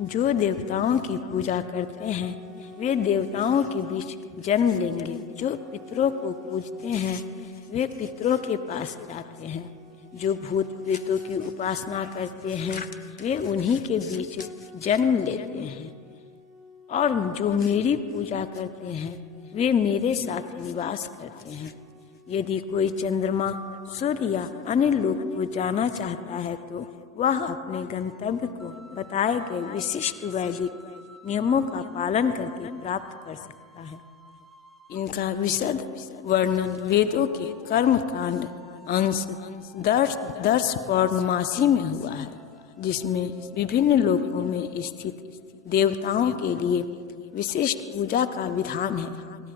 जो देवताओं की पूजा करते हैं वे देवताओं के बीच जन्म लेंगे। जो पितरों को पूजते हैं वे पितरों के पास जाते हैं। जो भूत प्रेतों की उपासना करते हैं वे उन्हीं के बीच जन्म लेते हैं। और जो मेरी पूजा करते हैं वे मेरे साथ निवास करते हैं। यदि कोई चंद्रमा, सूर्य या अन्य लोक को जाना चाहता है तो वह अपने गंतव्य को बताए गए विशिष्ट वैदिक नियमों का पालन करके प्राप्त कर सकता है। इनका विशद वर्णन वेदों के कर्मकांड अंश दर्श पौर्णमासी में हुआ है, जिसमें विभिन्न लोकों में स्थित देवताओं के लिए विशिष्ट पूजा का विधान है।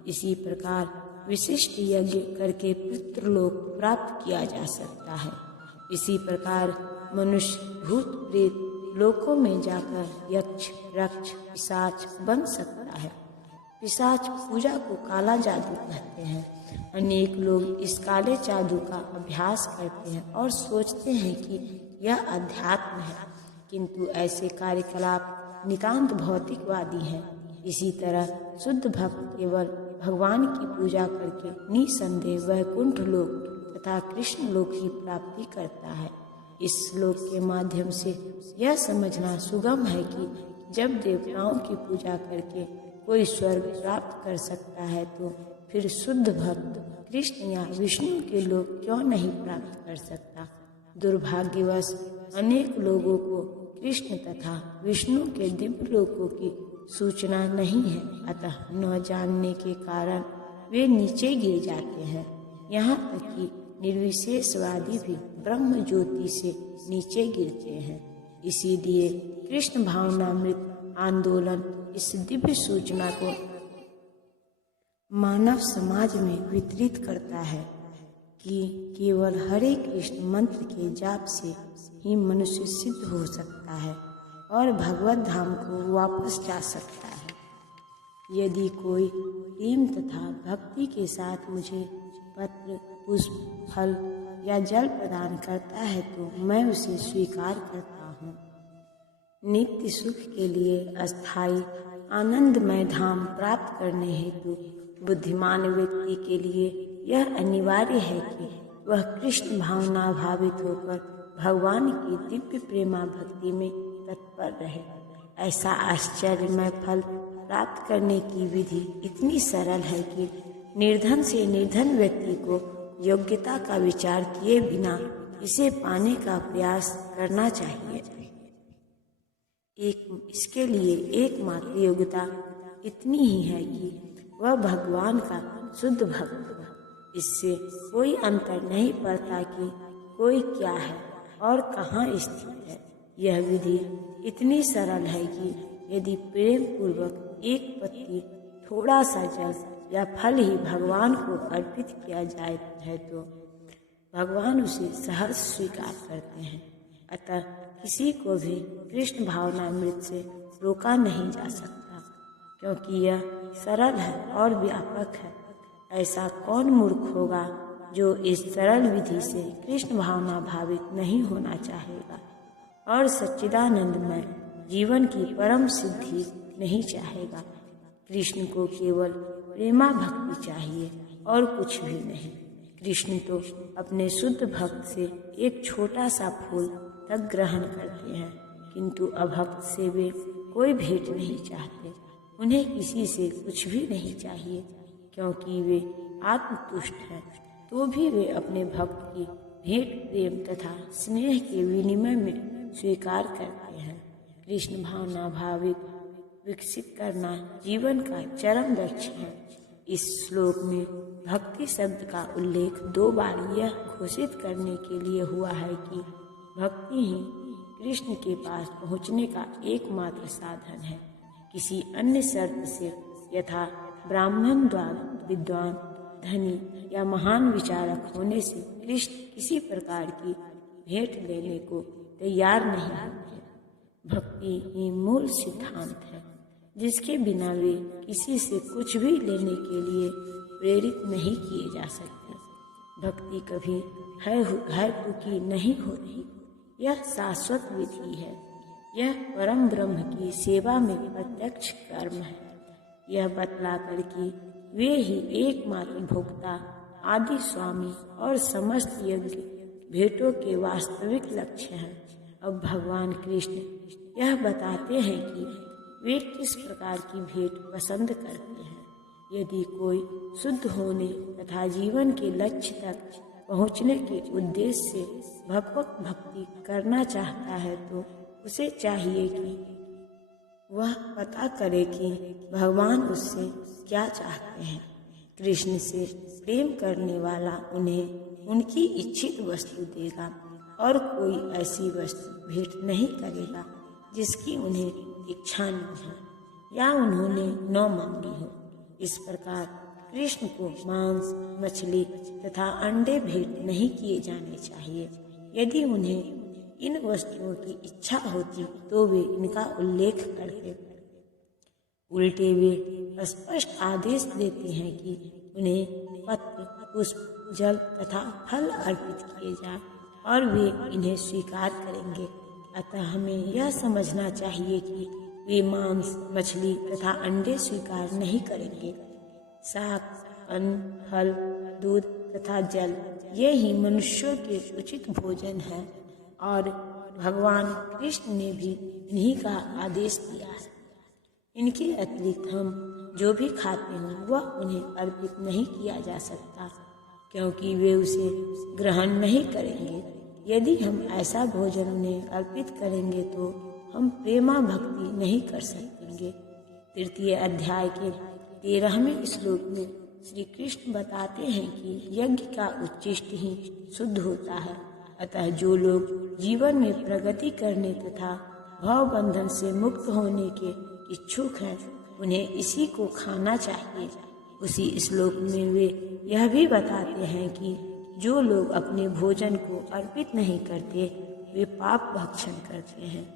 इसी प्रकार विशिष्ट यज्ञ करके पितृलोक प्राप्त किया जा सकता है। इसी प्रकार मनुष्य भूत प्रेत लोकों में जाकर यक्ष, रक्ष, पिशाच बन सकता है। पिशाच पूजा को काला जादू कहते हैं। अनेक लोग इस काले जादू का अभ्यास करते हैं और सोचते हैं कि यह अध्यात्म है, किंतु ऐसे कार्यकलाप नितांत भौतिकवादी हैं। इसी तरह शुद्ध भक्त केवल भगवान की पूजा करके निसंदेह वैकुंठ लोक तथा कृष्ण लोक की प्राप्ति करता है। इस श्लोक के माध्यम से यह समझना सुगम है कि जब देवताओं की पूजा करके कोई स्वर्ग प्राप्त कर सकता है तो फिर शुद्ध भक्त कृष्ण या विष्णु के लोक क्यों नहीं प्राप्त कर सकता। दुर्भाग्यवश अनेक लोगों को कृष्ण तथा विष्णु के दिव्य लोकों की सूचना नहीं है, अतः न जानने के कारण वे नीचे गिर जाते हैं। यहाँ तक कि निर्विशेषवादी भी ब्रह्म ज्योति से नीचे गिरते हैं। इसीलिए कृष्ण भावनामृत आंदोलन इस दिव्य सूचना को मानव समाज में वितरित करता है कि केवल हरे कृष्ण मंत्र के जाप से ही मनुष्य सिद्ध हो सकता है और भगवत धाम को वापस जा सकता है। यदि कोई प्रेम तथा भक्ति के साथ मुझे पत्र, पुष्प, फल या जल प्रदान करता है तो मैं उसे स्वीकार करता हूँ। नित्य सुख के लिए अस्थायी आनंदमय धाम प्राप्त करने हेतु बुद्धिमान व्यक्ति के लिए यह अनिवार्य है कि वह कृष्ण भावना भावित होकर भगवान की दिव्य प्रेमा भक्ति में तत्पर रहे। ऐसा आश्चर्यमय फल प्राप्त करने की विधि इतनी सरल है कि निर्धन से निर्धन व्यक्ति को योग्यता का विचार किए बिना इसे पाने का प्रयास करना चाहिए। इसके लिए एकमात्र योग्यता इतनी ही है कि वह भगवान का शुद्ध भक्त हो। इससे कोई अंतर नहीं पड़ता कि कोई क्या है और कहाँ स्थित है। यह विधि इतनी सरल है कि यदि प्रेम पूर्वक एक पत्ती, थोड़ा सा जल या फल ही भगवान को अर्पित किया जाए है तो भगवान उसे सहर्ष स्वीकार करते हैं। अतः किसी को भी कृष्ण भावनामृत से रोका नहीं जा सकता, क्योंकि यह सरल है और व्यापक है। ऐसा कौन मूर्ख होगा जो इस सरल विधि से कृष्ण भावना भावित नहीं होना चाहेगा और सच्चिदानंदमय जीवन की परम सिद्धि नहीं चाहेगा। कृष्ण को केवल प्रेमा भक्ति चाहिए और कुछ भी नहीं। कृष्ण तो अपने शुद्ध भक्त से एक छोटा सा फूल तक ग्रहण करते हैं, किंतु अभक्त से वे कोई भेंट नहीं चाहते। उन्हें किसी से कुछ भी नहीं चाहिए, क्योंकि वे आत्मतुष्ट हैं। तो भी वे अपने भक्त की भेंट प्रेम तथा स्नेह के विनिमय में स्वीकार करते हैं। कृष्ण भावना भाविक विकसित करना जीवन का चरम लक्ष्य है। इस श्लोक में भक्ति शब्द का उल्लेख 2 बार यह घोषित करने के लिए हुआ है कि भक्ति ही कृष्ण के पास पहुँचने का एकमात्र साधन है। किसी अन्य शर्त से, यथा ब्राह्मण द्वारा विद्वान, धनी या महान विचारक होने से कृष्ण किसी प्रकार की भेंट लेने को तैयार नहीं होते। भक्ति ही मूल सिद्धांत है, जिसके बिना वे किसी से कुछ भी लेने के लिए प्रेरित नहीं किए जा सकते। भक्ति कभी है तुकी नहीं होती, यह शाश्वत विधि है। यह परम ब्रह्म की सेवा में प्रत्यक्ष कर्म है। यह बतलाकर कि वे ही एकमात्र भोक्ता, आदि स्वामी और समस्त यज्ञ भेंटों के वास्तविक लक्ष्य हैं। अब भगवान कृष्ण यह बताते हैं कि वे किस प्रकार की भेंट पसंद करते हैं। यदि कोई शुद्ध होने तथा जीवन के लक्ष्य तक पहुँचने के उद्देश्य से भगवत भक्ति करना चाहता है तो उसे चाहिए कि वह पता करे कि भगवान उससे क्या चाहते हैं। कृष्ण से प्रेम करने वाला उन्हें उनकी इच्छित वस्तु देगा और कोई ऐसी वस्तु भेंट नहीं करेगा जिसकी उन्हें इच्छा न हो या उन्होंने न मांगी हो। इस प्रकार कृष्ण को मांस, मछली तथा अंडे भेंट नहीं किए जाने चाहिए। यदि उन्हें इन वस्तुओं की इच्छा होती तो वे इनका उल्लेख करते। उल्टे वे स्पष्ट आदेश देते हैं कि उन्हें पत्र, पुष्प, जल तथा फल अर्पित किए जाएं और वे इन्हें स्वीकार करेंगे। अतः हमें यह समझना चाहिए कि वे मांस, मछली तथा अंडे स्वीकार नहीं करेंगे। शाक, अन्न, फल, दूध तथा जल ये ही मनुष्यों के उचित भोजन है और भगवान कृष्ण ने भी इन्हीं का आदेश दिया है। इनके अतिरिक्त हम जो भी खाते हैं वह उन्हें अर्पित नहीं किया जा सकता, क्योंकि वे उसे ग्रहण नहीं करेंगे। यदि हम ऐसा भोजन उन्हें अर्पित करेंगे तो हम प्रेमा भक्ति नहीं कर सकेंगे। तृतीय अध्याय के 13वें श्लोक में श्री कृष्ण बताते हैं कि यज्ञ का उच्चिष्ट ही शुद्ध होता है। अतः जो लोग जीवन में प्रगति करने तथा भव बंधन से मुक्त होने के इच्छुक हैं उन्हें इसी को खाना चाहिए। उसी श्लोक में वे यह भी बताते हैं कि जो लोग अपने भोजन को अर्पित नहीं करते वे पाप भक्षण करते हैं।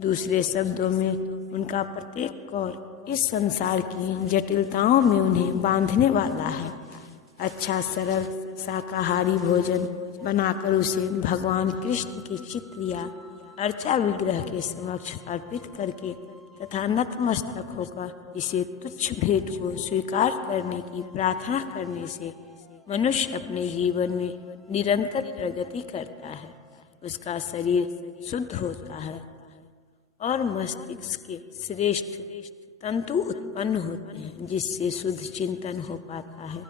दूसरे शब्दों में उनका प्रत्येक कौर इस संसार की जटिलताओं में उन्हें बांधने वाला है। अच्छा सरल शाकाहारी भोजन बनाकर उसे भगवान कृष्ण के चित्र या अर्चा विग्रह के समक्ष अर्पित करके तथा नतमस्तक होकर इसे तुच्छ भेंट को स्वीकार करने की प्रार्थना करने से मनुष्य अपने जीवन में निरंतर प्रगति करता है। उसका शरीर शुद्ध होता है और मस्तिष्क के श्रेष्ठ तंतु उत्पन्न होते हैं जिससे शुद्ध चिंतन हो पाता है।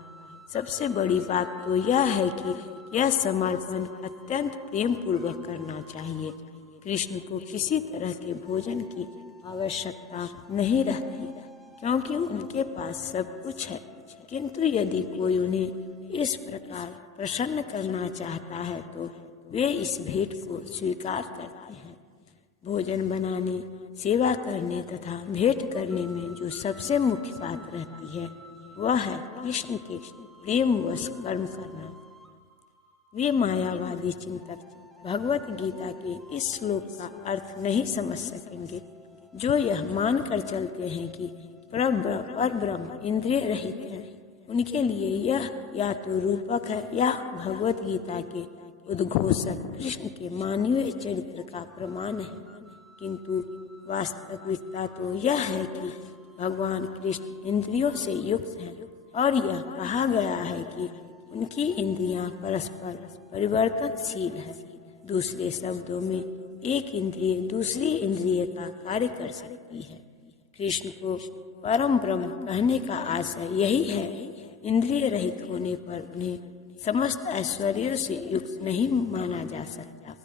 सबसे बड़ी बात तो यह है कि यह समर्पण अत्यंत प्रेम पूर्वक करना चाहिए। कृष्ण को किसी तरह के भोजन की आवश्यकता नहीं रहती क्योंकि उनके पास सब कुछ है, किंतु यदि कोई उन्हें इस प्रकार प्रसन्न करना चाहता है तो वे इस भेंट को स्वीकार करते हैं। भोजन बनाने, सेवा करने तथा भेंट करने में जो सबसे मुख्य बात रहती है वह है कृष्ण के प्रेम वश कर्म करना। वे मायावादी चिंतक भगवत गीता के इस श्लोक का अर्थ नहीं समझ सकेंगे, जो यह मानकर चलते हैं कि परब्रह्म इंद्रिय रहित है। उनके लिए यह या तो रूपक है या भगवत गीता के उद्घोषक कृष्ण के मानवीय चरित्र का प्रमाण है। किंतु वास्तविकता तो यह है कि भगवान कृष्ण इंद्रियों से युक्त हैं और यह कहा गया है कि उनकी इंद्रियां परस्पर परिवर्तनशील है। दूसरे शब्दों में एक इंद्रिय दूसरी इंद्रिय का कार्य कर सकती है। कृष्ण को परम ब्रह्म कहने का आशय यही है। इंद्रिय रहित होने पर उन्हें समस्त ऐश्वर्यों से युक्त नहीं माना जा सकता।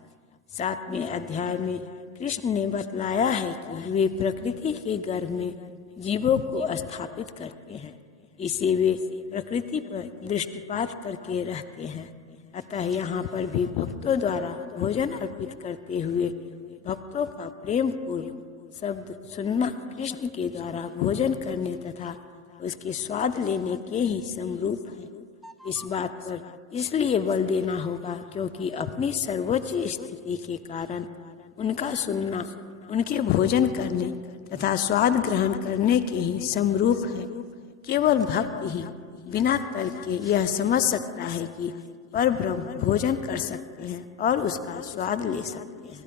7वें अध्याय में कृष्ण ने बतलाया है कि वे प्रकृति के गर्भ में जीवों को स्थापित करते हैं। इसे वे प्रकृति पर दृष्टिपात करके रहते हैं। अतः यहाँ पर भी भक्तों द्वारा भोजन अर्पित करते हुए भक्तों का प्रेम पूर्व शब्द सुनना कृष्ण के द्वारा भोजन करने तथा उसके स्वाद लेने के ही समरूप है। इस बात पर इसलिए बल देना होगा क्योंकि अपनी सर्वोच्च स्थिति के कारण उनका सुनना उनके भोजन करने तथा स्वाद ग्रहण करने के ही समरूप है। केवल भक्त ही बिना तर्क के यह समझ सकता है कि परब्रह्म भोजन कर सकते हैं और उसका स्वाद ले सकते हैं।